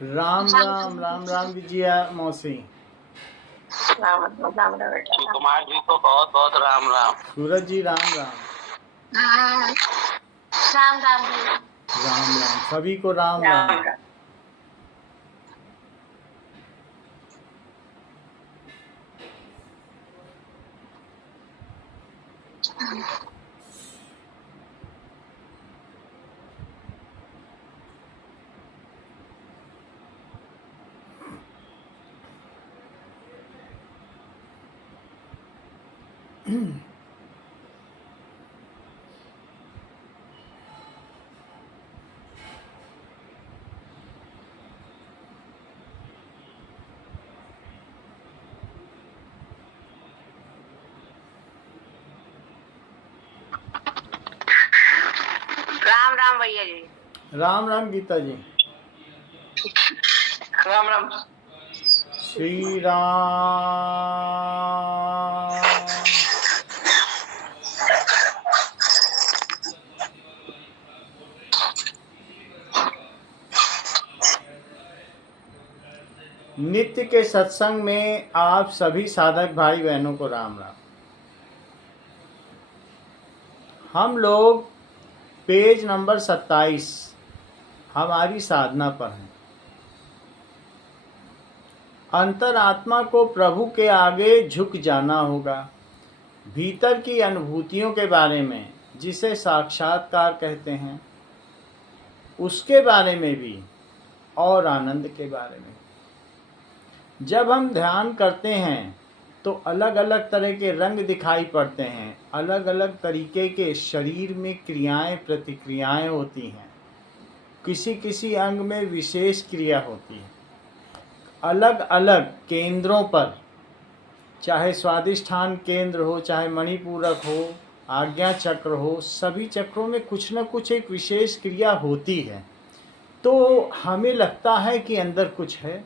राम राम राम राम विजया मौसी। राम राम बेटा। कुमार जी को बहुत बहुत राम राम। सूरज जी राम राम। राम राम जी। राम राम सभी को राम राम राम। राम। राम राम भैया जी। राम राम गीता जी। राम राम। श्री राम। नित्य के सत्संग में आप सभी साधक भाई बहनों को राम राम। हम लोग पेज नंबर 27 हमारी साधना पर हैं। अंतरात्मा को प्रभु के आगे झुक जाना होगा। भीतर की अनुभूतियों के बारे में, जिसे साक्षात्कार कहते हैं, उसके बारे में भी और आनंद के बारे में। जब हम ध्यान करते हैं तो अलग अलग तरह के रंग दिखाई पड़ते हैं, अलग अलग तरीके के शरीर में क्रियाएं प्रतिक्रियाएं होती हैं। किसी किसी अंग में विशेष क्रिया होती है। अलग अलग केंद्रों पर, चाहे स्वादिष्ठान केंद्र हो, चाहे मणिपूरक हो, आज्ञा चक्र हो, सभी चक्रों में कुछ न कुछ एक विशेष क्रिया होती है। तो हमें लगता है कि अंदर कुछ है।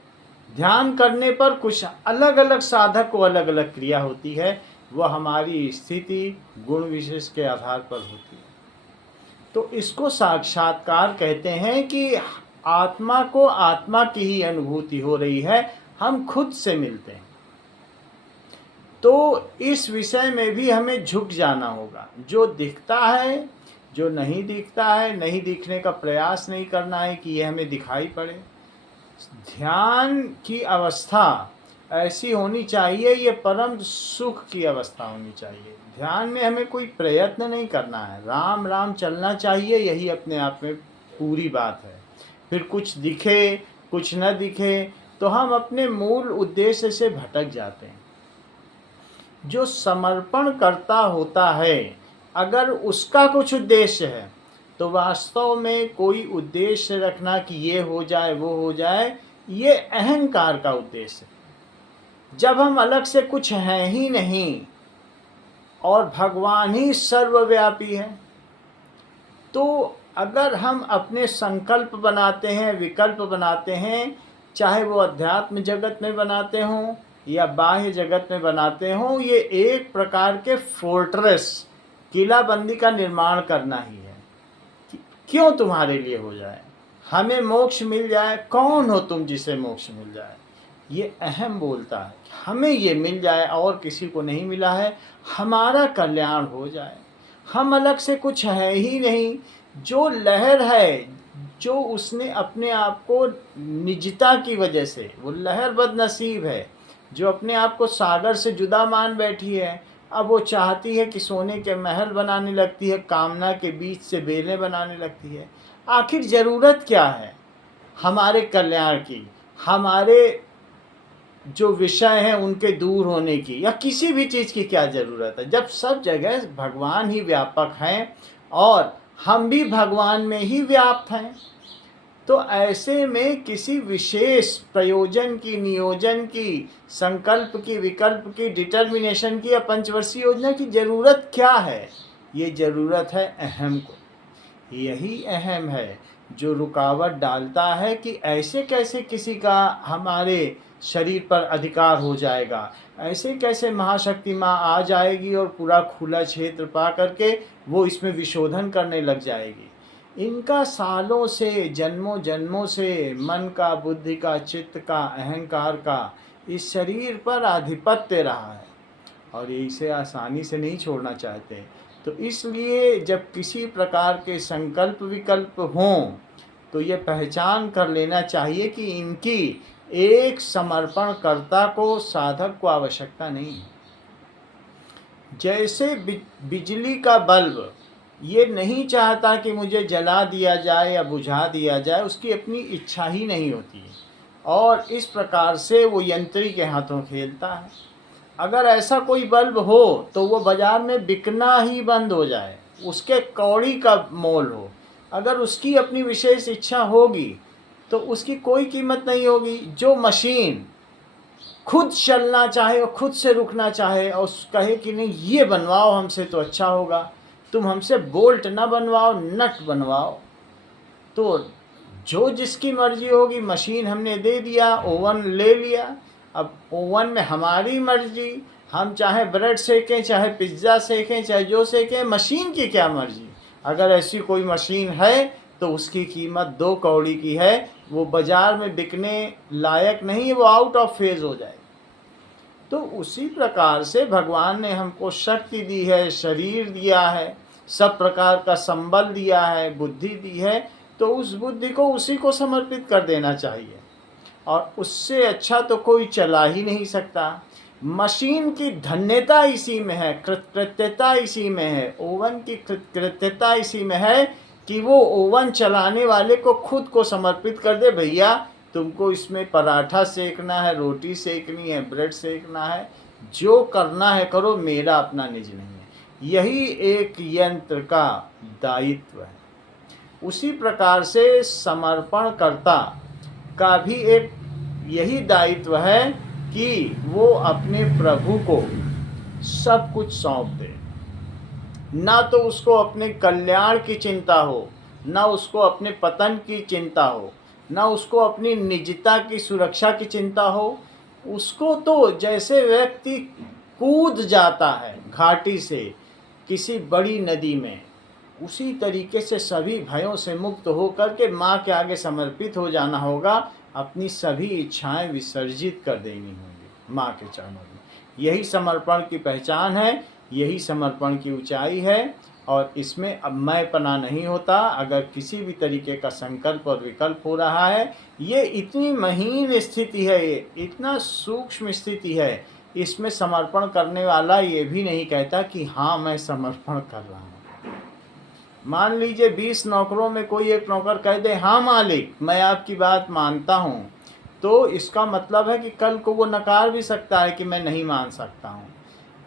ध्यान करने पर कुछ अलग अलग साधक को अलग अलग क्रिया होती है। वह हमारी स्थिति गुण विशेष के आधार पर होती है। तो इसको साक्षात्कार कहते हैं कि आत्मा को आत्मा की ही अनुभूति हो रही है, हम खुद से मिलते हैं। तो इस विषय में भी हमें झुक जाना होगा। जो दिखता है, जो नहीं दिखता है, नहीं दिखने का प्रयास नहीं करना है कि यह हमें दिखाई पड़े। ध्यान की अवस्था ऐसी होनी चाहिए, ये परम सुख की अवस्था होनी चाहिए। ध्यान में हमें कोई प्रयत्न नहीं करना है, राम राम चलना चाहिए, यही अपने आप में पूरी बात है। फिर कुछ दिखे कुछ न दिखे तो हम अपने मूल उद्देश्य से भटक जाते हैं। जो समर्पण करता होता है, अगर उसका कुछ उद्देश्य है तो वास्तव में कोई उद्देश्य रखना कि ये हो जाए वो हो जाए, ये अहंकार का उद्देश्य है। जब हम अलग से कुछ हैं ही नहीं और भगवान ही सर्वव्यापी है, तो अगर हम अपने संकल्प बनाते हैं, विकल्प बनाते हैं, चाहे वो अध्यात्म जगत में बनाते हों या बाह्य जगत में बनाते हों, ये एक प्रकार के फोर्ट्रेस, किलाबंदी का निर्माण करना ही है। क्यों तुम्हारे लिए हो जाए, हमें मोक्ष मिल जाए, कौन हो तुम जिसे मोक्ष मिल जाए। ये अहम बोलता है हमें ये मिल जाए और किसी को नहीं मिला है, हमारा कल्याण हो जाए। हम अलग से कुछ है ही नहीं। जो लहर है, जो उसने अपने आप को निजता की वजह से, वो लहर बदनसीब है जो अपने आप को सागर से जुदा मान बैठी है। अब वो चाहती है कि सोने के महल बनाने लगती है, कामना के बीच से बेलें बनाने लगती है। आखिर ज़रूरत क्या है हमारे कल्याण की, हमारे जो विषय हैं उनके दूर होने की, या किसी भी चीज़ की क्या ज़रूरत है, जब सब जगह भगवान ही व्यापक हैं और हम भी भगवान में ही व्याप्त हैं। तो ऐसे में किसी विशेष प्रयोजन की, नियोजन की, संकल्प की, विकल्प की, डिटर्मिनेशन की या पंचवर्षीय योजना की ज़रूरत क्या है। ये ज़रूरत है अहम को। यही अहम है जो रुकावट डालता है कि ऐसे कैसे किसी का हमारे शरीर पर अधिकार हो जाएगा, ऐसे कैसे महाशक्ति माँ आ जाएगी और पूरा खुला क्षेत्र पा करके वो इसमें विशोधन करने लग जाएगी। इनका सालों से, जन्मों जन्मों से मन का, बुद्धि का, चित्त का, अहंकार का इस शरीर पर आधिपत्य रहा है और ये इसे आसानी से नहीं छोड़ना चाहते। तो इसलिए जब किसी प्रकार के संकल्प विकल्प हों तो ये पहचान कर लेना चाहिए कि इनकी एक समर्पणकर्ता को, साधक को आवश्यकता नहीं है। जैसे बिजली का बल्ब ये नहीं चाहता कि मुझे जला दिया जाए या बुझा दिया जाए, उसकी अपनी इच्छा ही नहीं होती है और इस प्रकार से वो यंत्री के हाथों खेलता है। अगर ऐसा कोई बल्ब हो तो वो बाज़ार में बिकना ही बंद हो जाए, उसके कौड़ी का मोल हो। अगर उसकी अपनी विशेष इच्छा होगी तो उसकी कोई कीमत नहीं होगी। जो मशीन खुद चलना चाहे और खुद से रुकना चाहे और कहे कि नहीं ये बनवाओ हमसे तो अच्छा होगा, तुम हमसे बोल्ट ना बनवाओ, नट बनवाओ, तो जो जिसकी मर्जी होगी। मशीन हमने दे दिया, ओवन ले लिया, अब ओवन में हमारी मर्जी, हम चाहे ब्रेड सेकें, चाहे पिज्ज़ा सेकें, चाहे जो सेकें, मशीन की क्या मर्जी। अगर ऐसी कोई मशीन है तो उसकी कीमत 2 कौड़ी की है, वो बाज़ार में बिकने लायक नहीं है, वो आउट ऑफ फेज हो जाए। तो उसी प्रकार से भगवान ने हमको शक्ति दी है, शरीर दिया है, सब प्रकार का संबल दिया है, बुद्धि दी है, तो उस बुद्धि को उसी को समर्पित कर देना चाहिए और उससे अच्छा तो कोई चला ही नहीं सकता। मशीन की धन्यता इसी में है, कृतज्ञता इसी में है, ओवन की कृतज्ञता इसी में है कि वो ओवन चलाने वाले को खुद को समर्पित कर दे, भैया तुमको इसमें पराठा सेकना है, रोटी सेकनी है, ब्रेड सेकना है, जो करना है करो, मेरा अपना निज नहीं है। यही एक यंत्र का दायित्व है। उसी प्रकार से समर्पणकर्ता का भी एक यही दायित्व है कि वो अपने प्रभु को सब कुछ सौंप दे। ना तो उसको अपने कल्याण की चिंता हो, ना उसको अपने पतन की चिंता हो, ना उसको अपनी निजता की सुरक्षा की चिंता हो। उसको तो जैसे व्यक्ति कूद जाता है घाटी से किसी बड़ी नदी में, उसी तरीके से सभी भयों से मुक्त होकर के माँ के आगे समर्पित हो जाना होगा। अपनी सभी इच्छाएं विसर्जित कर देनी होंगी माँ के चरणों में। यही समर्पण की पहचान है, यही समर्पण की ऊंचाई है और इसमें अब मैंपना नहीं होता। अगर किसी भी तरीके का संकल्प और विकल्प हो रहा है, ये इतनी महीन स्थिति है, ये इतना सूक्ष्म स्थिति है, इसमें समर्पण करने वाला ये भी नहीं कहता कि हाँ मैं समर्पण कर रहा हूँ। मान लीजिए 20 नौकरों में कोई एक नौकर कह दे हाँ मालिक मैं आपकी बात मानता हूँ, तो इसका मतलब है कि कल को वो नकार भी सकता है कि मैं नहीं मान सकता हूँ।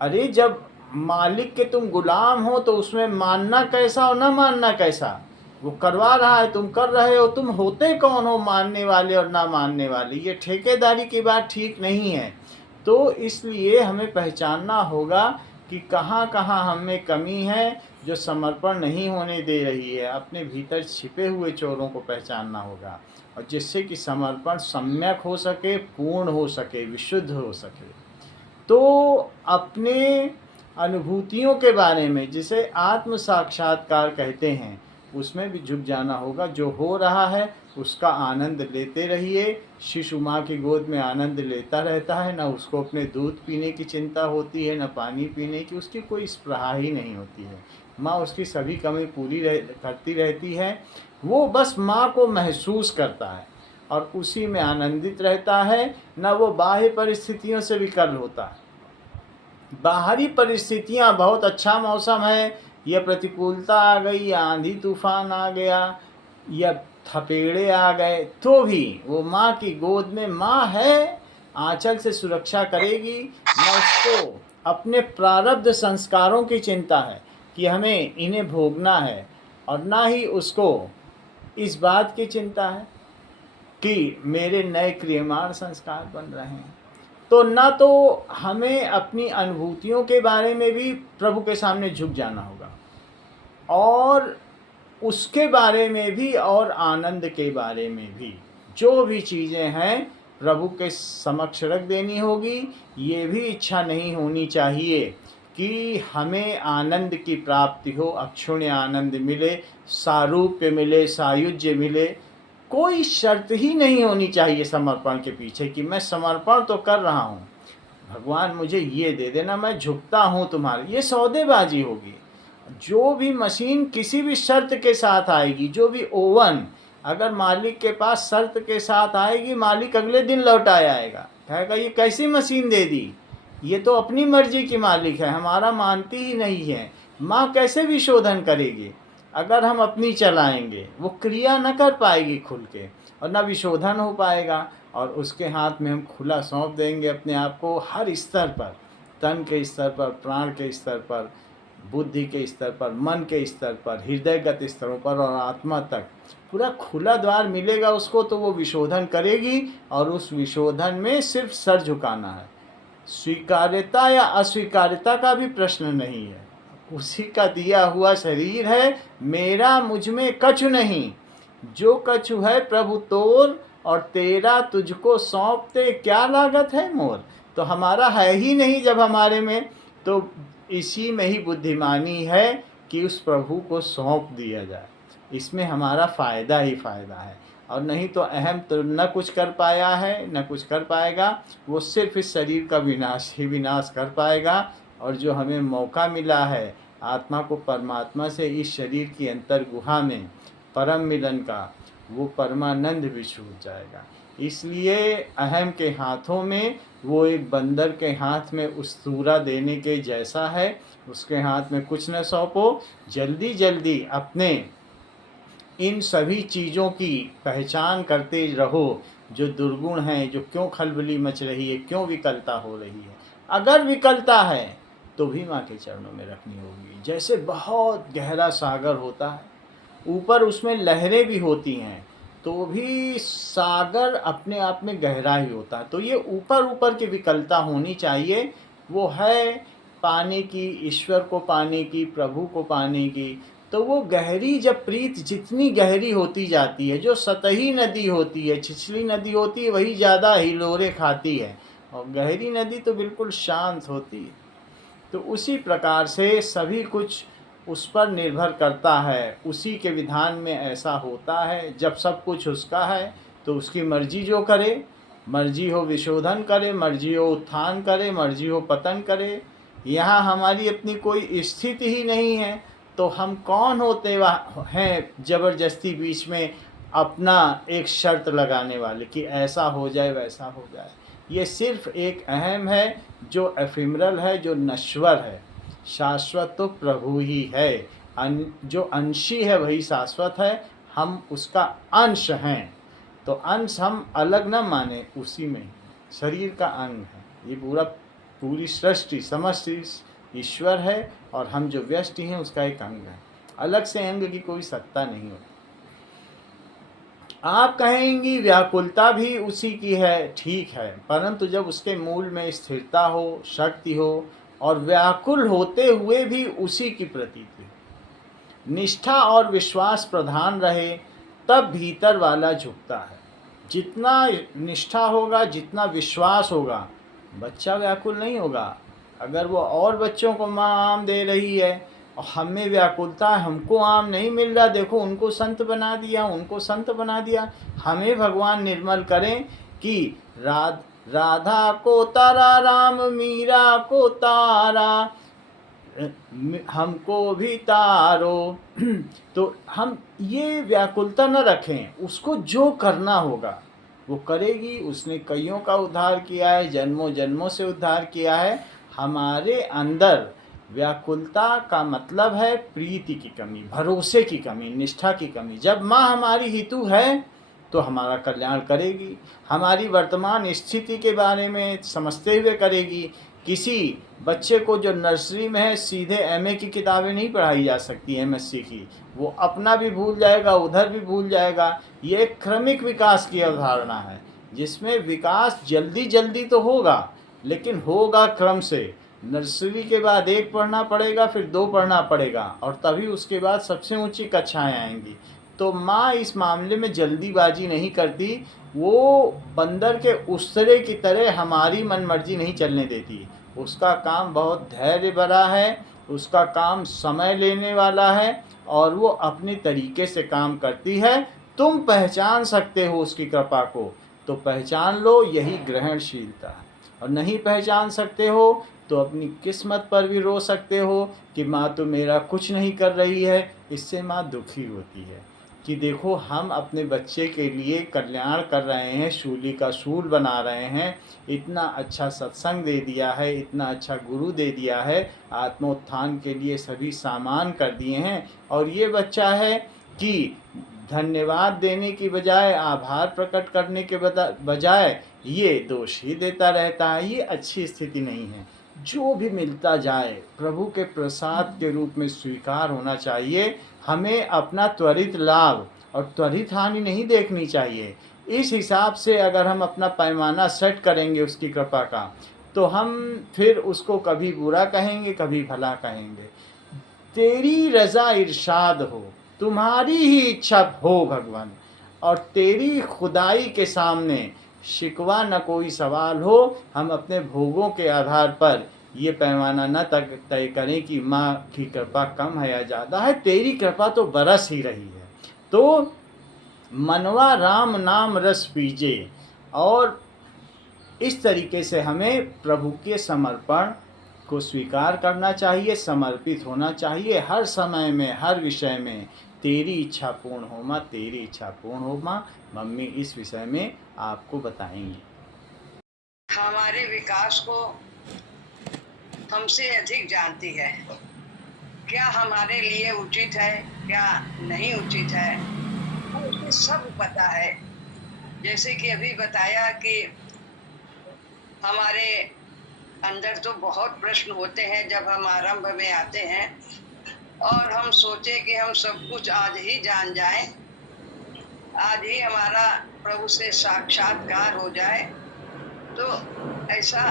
अरे जब मालिक के तुम गुलाम हो तो उसमें मानना कैसा और ना मानना कैसा। वो करवा रहा है, तुम कर रहे हो, तुम होते कौन हो मानने वाले और ना मानने वाले। ये ठेकेदारी की बात ठीक नहीं है। तो इसलिए हमें पहचानना होगा कि कहाँ कहाँ हम में कमी है जो समर्पण नहीं होने दे रही है। अपने भीतर छिपे हुए चोरों को पहचानना होगा और जिससे कि समर्पण सम्यक हो सके, पूर्ण हो सके, विशुद्ध हो सके। तो अपने अनुभूतियों के बारे में, जिसे आत्म साक्षात्कार कहते हैं, उसमें भी झुक जाना होगा। जो हो रहा है उसका आनंद लेते रहिए। शिशु माँ की गोद में आनंद लेता रहता है, ना उसको अपने दूध पीने की चिंता होती है, ना पानी पीने की, उसकी कोई स्पृहा ही नहीं होती है। माँ उसकी सभी कमी पूरी करती रहती है। वो बस माँ को महसूस करता है और उसी में आनंदित रहता है, ना वो बाह्य परिस्थितियों से विकल होता है। बाहरी परिस्थितियाँ, बहुत अच्छा मौसम है, या प्रतिकूलता आ गई, या आंधी तूफान आ गया, या थपेड़े आ गए, तो भी वो माँ की गोद में माँ है, आंचल से सुरक्षा करेगी। न उसको अपने प्रारब्ध संस्कारों की चिंता है कि हमें इन्हें भोगना है, और ना ही उसको इस बात की चिंता है कि मेरे नए क्रियमाण संस्कार बन रहे हैं। तो ना तो हमें अपनी अनुभूतियों के बारे में भी प्रभु के सामने झुक जाना होगा, और उसके बारे में भी, और आनंद के बारे में भी, जो भी चीज़ें हैं प्रभु के समक्ष रख देनी होगी। ये भी इच्छा नहीं होनी चाहिए कि हमें आनंद की प्राप्ति हो, अक्षुण्य आनंद मिले, सारूप्य मिले, सायुज्य मिले। कोई शर्त ही नहीं होनी चाहिए समर्पण के पीछे कि मैं समर्पण तो कर रहा हूँ, भगवान मुझे ये दे देना, मैं झुकता हूँ तुम्हारे, ये सौदेबाजी होगी। जो भी मशीन किसी भी शर्त के साथ आएगी, जो भी ओवन अगर मालिक के पास शर्त के साथ आएगी, मालिक अगले दिन लौटाया आएगा, कहेगा ये कैसी मशीन दे दी, ये तो अपनी मर्जी की मालिक है, हमारा मानती ही नहीं है। माँ कैसे विशोधन करेगी अगर हम अपनी चलाएंगे, वो क्रिया न कर पाएगी खुल के और न विशोधन हो पाएगा। और उसके हाथ में हम खुला सौंप देंगे अपने आप को, हर स्तर पर, तन के स्तर पर, प्राण के स्तर पर, बुद्धि के स्तर पर, मन के स्तर पर, हृदयगत स्तरों पर और आत्मा तक पूरा खुला द्वार मिलेगा उसको, तो वो विशोधन करेगी। और उस विशोधन में सिर्फ सर झुकाना है, स्वीकार्यता या अस्वीकार्यता का भी प्रश्न नहीं है। उसी का दिया हुआ शरीर है, मेरा मुझ में कछु नहीं, जो कछु है प्रभु तोर, और तेरा तुझको सौंपते क्या लागत है मोर। तो हमारा है ही नहीं जब हमारे में, तो इसी में ही बुद्धिमानी है कि उस प्रभु को सौंप दिया जाए, इसमें हमारा फ़ायदा ही फ़ायदा है। और नहीं तो अहम तो न कुछ कर पाया है न कुछ कर पाएगा, वो सिर्फ इस शरीर का विनाश ही विनाश कर पाएगा। और जो हमें मौका मिला है आत्मा को परमात्मा से इस शरीर की अंतर गुहा में परम मिलन का, वो परमानंद भी छूट जाएगा। इसलिए अहम के हाथों में वो एक बंदर के हाथ में उस्तूरा देने के जैसा है, उसके हाथ में कुछ न सौंपो, जल्दी जल्दी अपने इन सभी चीज़ों की पहचान करते रहो जो दुर्गुण हैं, जो क्यों खलबली मच रही है, क्यों विकलता हो रही है। अगर विकलता है तो भी माँ के चरणों में रखनी होगी। जैसे बहुत गहरा सागर होता है, ऊपर उसमें लहरें भी होती हैं, तो भी सागर अपने आप में गहरा ही होता है। तो ये ऊपर ऊपर की विकलता होनी चाहिए, वो है पाने की, ईश्वर को पाने की, प्रभु को पाने की। तो वो गहरी जब प्रीत जितनी गहरी होती जाती है, जो सतही नदी होती है, छिछली नदी होती है, वही ज़्यादा हिलोरे खाती है, और गहरी नदी तो बिल्कुल शांत होती है। तो उसी प्रकार से सभी कुछ उस पर निर्भर करता है, उसी के विधान में ऐसा होता है। जब सब कुछ उसका है तो उसकी मर्जी जो करे, मर्जी हो विशोधन करे, मर्जी हो उत्थान करे, मर्जी हो पतन करे। यहाँ हमारी अपनी कोई स्थिति ही नहीं है, तो हम कौन होते हैं ज़बरदस्ती बीच में अपना एक शर्त लगाने वाले कि ऐसा हो जाए वैसा हो जाए। ये सिर्फ एक अहम है जो एफिमरल है, जो नश्वर है। शाश्वत तो प्रभु ही है, जो अंशी है वही शाश्वत है, हम उसका अंश हैं। तो अंश हम अलग न माने, उसी में शरीर का अंग है। ये पूरी सृष्टि समष्टि ईश्वर है, और हम जो व्यष्टि हैं उसका एक अंग है। अलग से अंग की कोई सत्ता नहीं होती। आप कहेंगी व्याकुलता भी उसी की है, ठीक है, परंतु जब उसके मूल में स्थिरता हो, शक्ति हो, और व्याकुल होते हुए भी उसी की प्रतीति, निष्ठा और विश्वास प्रधान रहे, तब भीतर वाला झुकता है। जितना निष्ठा होगा, जितना विश्वास होगा, बच्चा व्याकुल नहीं होगा। अगर वो और बच्चों को माँ आम दे रही है और हमें व्याकुलता है, हमको आम नहीं मिल रहा, देखो उनको संत बना दिया, उनको संत बना दिया। हमें भगवान निर्मल करें कि राधा को तारा, राम मीरा को तारा, हमको भी तारो। तो हम ये व्याकुलता न रखें, उसको जो करना होगा वो करेगी। उसने कईयों का उद्धार किया है, जन्मों जन्मों से उद्धार किया है। हमारे अंदर व्याकुलता का मतलब है प्रीति की कमी, भरोसे की कमी, निष्ठा की कमी। जब माँ हमारी हितु है तो हमारा कल्याण करेगी, हमारी वर्तमान स्थिति के बारे में समझते हुए करेगी। किसी बच्चे को जो नर्सरी में है सीधे एमए की किताबें नहीं पढ़ाई जा सकती, एमएससी की, वो अपना भी भूल जाएगा, उधर भी भूल जाएगा। ये एक क्रमिक विकास की अवधारणा है, जिसमें विकास जल्दी जल्दी तो होगा, लेकिन होगा क्रम से। नर्सरी के बाद 1 पढ़ना पड़ेगा, फिर 2 पढ़ना पड़ेगा, और तभी उसके बाद सबसे ऊंची कक्षाएं आएंगी। तो माँ इस मामले में जल्दीबाजी नहीं करती, वो बंदर के उस्तरे की तरह हमारी मनमर्जी नहीं चलने देती। उसका काम बहुत धैर्य भरा है, उसका काम समय लेने वाला है और वो अपने तरीके से काम करती है। तुम पहचान सकते हो उसकी कृपा को तो पहचान लो, यही ग्रहणशीलता है। और नहीं पहचान सकते हो तो अपनी किस्मत पर भी रो सकते हो कि माँ तो मेरा कुछ नहीं कर रही है। इससे माँ दुखी होती है कि देखो हम अपने बच्चे के लिए कल्याण कर रहे हैं, शूली का शूल बना रहे हैं, इतना अच्छा सत्संग दे दिया है, इतना अच्छा गुरु दे दिया है, आत्मोत्थान के लिए सभी सामान कर दिए हैं, और ये बच्चा है कि धन्यवाद देने की बजाय, आभार प्रकट करने के बजाय ये दोष ही देता रहता है। ये अच्छी स्थिति नहीं है। जो भी मिलता जाए प्रभु के प्रसाद के रूप में स्वीकार होना चाहिए। हमें अपना त्वरित लाभ और त्वरित हानि नहीं देखनी चाहिए। इस हिसाब से अगर हम अपना पैमाना सेट करेंगे उसकी कृपा का, तो हम फिर उसको कभी बुरा कहेंगे, कभी भला कहेंगे। तेरी रज़ा इरशाद हो, तुम्हारी ही इच्छा हो भगवान, और तेरी खुदाई के सामने शिकवा न कोई सवाल हो। हम अपने भोगों के आधार पर ये पैमाना न तय करें कि माँ की कृपा कम है या ज़्यादा है, तेरी कृपा तो बरस ही रही है। तो मनवा राम नाम रस पीजे, और इस तरीके से हमें प्रभु के समर्पण को स्वीकार करना चाहिए, समर्पित होना चाहिए हर समय में, हर विषय में। तेरी इच्छा पूर्ण हो माँ, तेरी इच्छा पूर्ण हो माँ। मम्मी इस विषय में आपको बताएंगी। हमारे विकास को हमसे अधिक जानती है। क्या हमारे लिए उचित है, क्या नहीं उचित है, उसे सब पता है। जैसे कि अभी बताया कि हमारे अंदर तो बहुत प्रश्न होते हैं जब हम आरंभ में आते हैं, और हम सोचे कि हम सब कुछ आज ही जान जाएं, आज ही हमारा प्रभु से साक्षात्कार हो जाए, तो ऐसा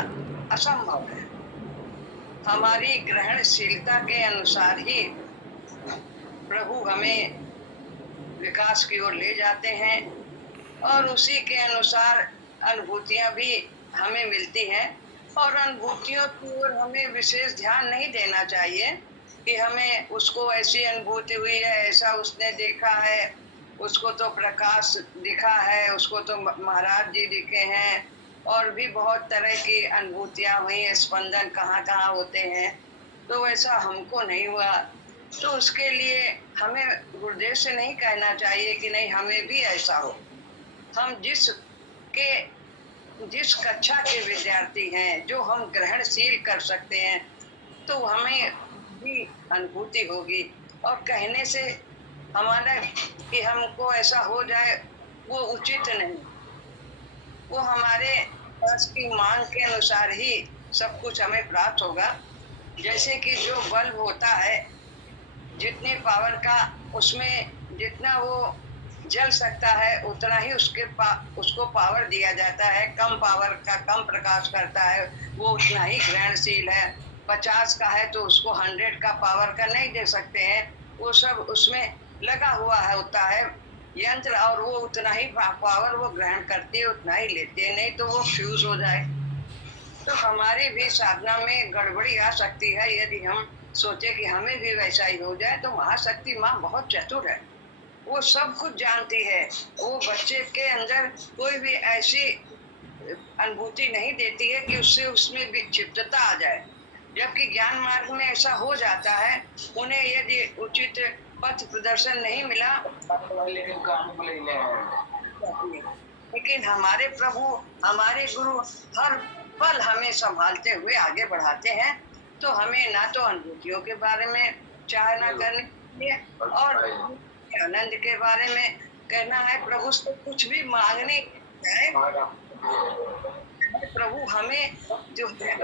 असंभव है। हमारी ग्रहणशीलता के अनुसार ही प्रभु हमें विकास की ओर ले जाते हैं, और उसी के अनुसार अनुभूतियां भी हमें मिलती हैं। और अनुभूतियों की ओर हमें विशेष ध्यान नहीं देना चाहिए कि हमें उसको ऐसी अनुभूति हुई है, ऐसा उसने देखा है, उसको तो प्रकाश दिखा है, उसको तो महाराज जी दिखे हैं, और भी बहुत तरह की अनुभूतियां हुई, स्पंदन कहाँ कहाँ होते हैं, तो वैसा हमको नहीं हुआ। तो उसके लिए हमें गुरुदेव से नहीं कहना चाहिए कि नहीं हमें भी ऐसा हो। हम जिस कक्षा के विद्यार्थी हैं, जो हम ग्रहणशील कर सकते हैं, तो हमें भी अनुभूति होगी। और कहने से हमारा कि हमको ऐसा हो जाए वो उचित नहीं। वो हमारे पास की मांग के अनुसार ही सब कुछ हमें प्राप्त होगा। जैसे कि जो बल्ब होता है, जितनी पावर का उसमें जितना वो जल सकता है उतना ही उसको पावर दिया जाता है। कम पावर का कम प्रकाश करता है वो उतना ही ग्रहणशील है। 50 का है तो उसको 100 का पावर का नहीं दे सकते हैं। वो सब उसमें लगा हुआ है होता है यंत्र, और वो उतना ही पावर वो ग्रहण करती है, उतना ही लेती है, नहीं तो वो फ्यूज हो जाए। तो हमारी भी साधना में गड़बड़ी आ सकती है यदि हम सोचे कि हमें भी वैसा ही हो जाए। तो महाशक्ति माँ बहुत चतुर है, वो सब कुछ जानती है। वो बच्चे के अंदर कोई भी ऐसी अनुभूति नहीं देती है कि उससे उसमें विक्षिप्तता आ जाए। जबकि ज्ञान मार्ग में ऐसा हो जाता है, उन्हें यदि उचित पथ प्रदर्शन नहीं मिला, लेकिन हमारे प्रभु हमारे गुरु हर पल हमें संभालते हुए आगे बढ़ाते हैं। तो हमें ना तो अनुभूतियों के बारे में चाहना करने चाहिए और आनंद के बारे में कहना है। प्रभु से कुछ भी मांगने है, प्रभु हमें जो है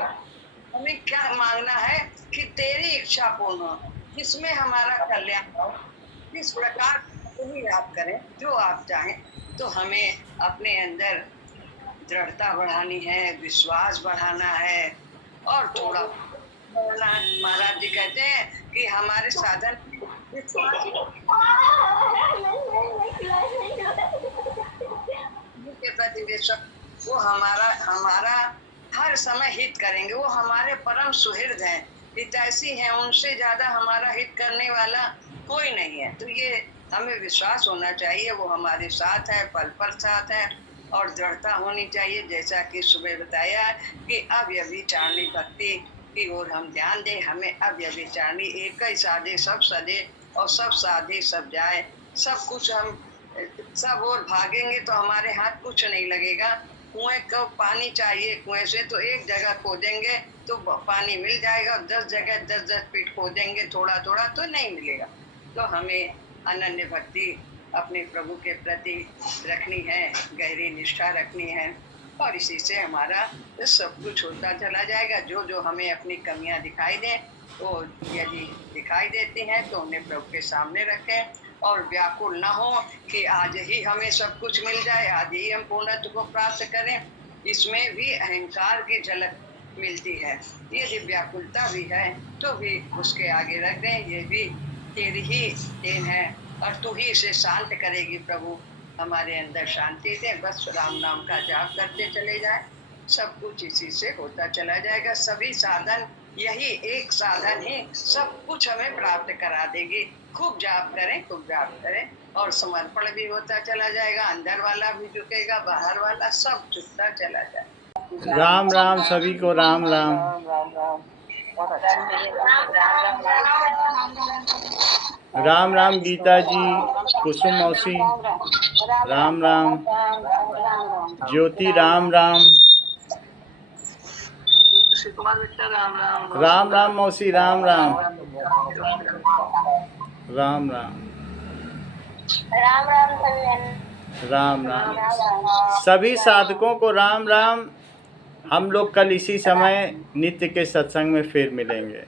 हमें क्या मांगना है कि तेरी इच्छा पूर्ण हो, जिसमें हमारा कल्याण हो, जिस प्रकार भी आप करें जो आप चाहें। तो हमें अपने अंदर दृढ़ता बढ़ानी है, विश्वास बढ़ाना है और थोड़ा महाराज जी कहते हैं कि हमारे साधन के प्रति विश्वास, वो हमारा हर समय हित करेंगे। वो हमारे परम सुहृद हैं, हितैषी हैं, उनसे ज्यादा हमारा हित करने वाला कोई नहीं है। तो ये हमें विश्वास होना चाहिए, वो हमारे साथ है, पल पल साथ है, और दृढ़ता होनी चाहिए। जैसा कि सुबह बताया कि अव्यभिचारिणी भक्ति की ओर हम ध्यान दें। हमें अव्यभिचारिणी एक ही साधे सब सजे, और सब साधे सब जाए। सब कुछ हम सब और भागेंगे तो हमारे हाथ कुछ नहीं लगेगा। कुएं को पानी चाहिए, कुएं से तो एक जगह खोदेंगे तो पानी मिल जाएगा, 10 जगह 10-10 फीट खोदेंगे थोड़ा थोड़ा तो नहीं मिलेगा। तो हमें अनन्य भक्ति अपने प्रभु के प्रति रखनी है, गहरी निष्ठा रखनी है, और इसी से हमारा सब कुछ होता चला जाएगा। जो जो हमें अपनी कमियां दिखाई दें, वो यदि दिखाई देती हैं तो उन्हें प्रभु के सामने रखें, और व्याकुल न हो कि आज ही हमें सब कुछ मिल जाए, आज ही हम पूर्णत्व को प्राप्त करें। इसमें भी अहंकार की झलक मिलती है। यदि व्याकुलता भी है तो भी उसके आगे रख दें, ये भी तेरी ही देन है, और तू ही इसे शांत करेगी। प्रभु हमारे अंदर शांति दे, बस राम नाम का जाप करते चले जाए, सब कुछ इसी से होता चला जाएगा। सभी साधन, यही एक साधन ही सब कुछ हमें प्राप्त करा देगी। खूब जाप करें, खूब जाप करें, और समर्पण भी होता चला जाएगा। अंदर वाला भी झुकेगा, बाहर वाला सब झुकता चला जाएगा। राम राम सभी को, राम राम। राम राम गीता जी, कुसुम मौसी, राम राम। ज्योति राम राम। राम राम मौसी, राम राम। राम राम। राम राम सभी साधकों को राम राम। हम लोग कल इसी समय नित्य के सत्संग में फिर मिलेंगे।